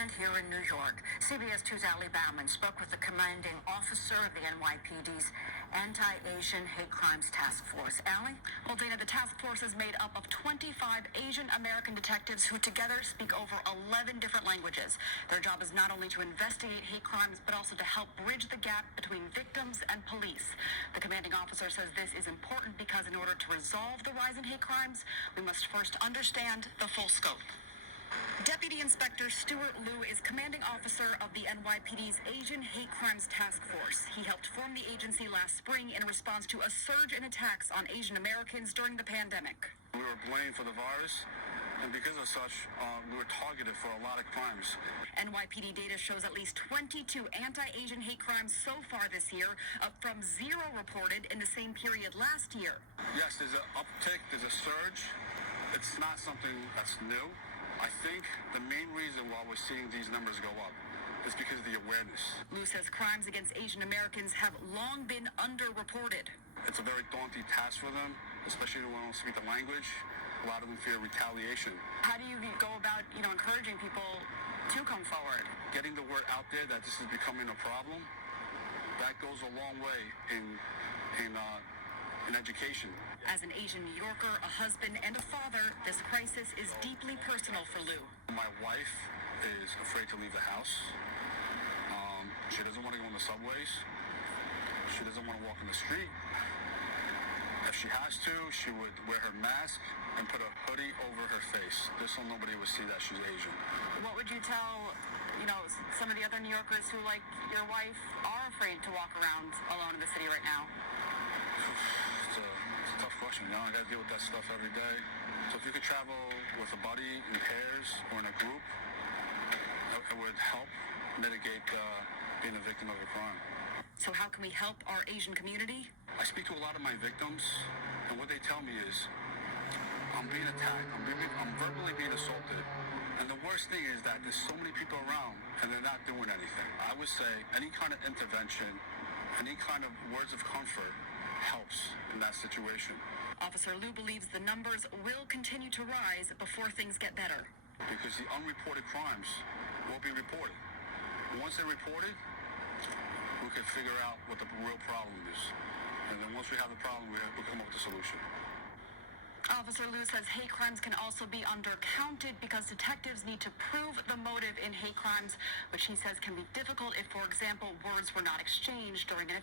And here in New York, CBS 2's Ali Bauman spoke with the commanding officer of the NYPD's Anti-Asian Hate Crimes Task Force. Ali? Well, Dana, the task force is made up of 25 Asian American detectives who together speak over 11 different languages. Their job is not only to investigate hate crimes, but also to help bridge the gap between victims and police. The commanding officer says this is important because in order to resolve the rise in hate crimes, we must first understand the full scope. Deputy Inspector Stuart Liu is commanding officer of the NYPD's Asian Hate Crimes Task Force. He helped form the agency last spring in response to a surge in attacks on Asian Americans during the pandemic. We were blamed for the virus, and because of such, we were targeted for a lot of crimes. NYPD data shows at least 22 anti-Asian hate crimes so far this year, up from 0 reported in the same period last year. Yes, there's an uptick, there's a surge. It's not something that's new. I think the main reason why we're seeing these numbers go up is because of the awareness. Liu says crimes against Asian Americans have long been underreported. It's a very daunting task for them, especially when they don't speak the language. A lot of them fear retaliation. How do you go about, encouraging people to come forward? Getting the word out there that this is becoming a problem, that goes a long way in education. As an Asian New Yorker, a husband, and a father, this crisis is deeply personal for Liu. My wife is afraid to leave the house. She doesn't want to go on the subways. She doesn't want to walk in the street. If she has to, she would wear her mask and put a hoodie over her face, just so nobody would see that she's Asian. What would you tell, some of the other New Yorkers who, like your wife, are afraid to walk around alone in the city right now? It's a tough question. I got to deal with that stuff every day. So if you could travel with a buddy in pairs or in a group, it would help mitigate being a victim of a crime. So how can we help our Asian community? I speak to a lot of my victims, and what they tell me is, I'm being attacked, I'm verbally being assaulted, and the worst thing is that there's so many people around, and they're not doing anything. I would say any kind of intervention, any kind of words of comfort helps in that situation. Officer Liu believes the numbers will continue to rise before things get better. Because the unreported crimes will be reported. Once they're reported, we can figure out what the real problem is. And then once we have the problem, we'll come up with a solution. Officer Liu says hate crimes can also be undercounted because detectives need to prove the motive in hate crimes, which he says can be difficult if, for example, words were not exchanged during an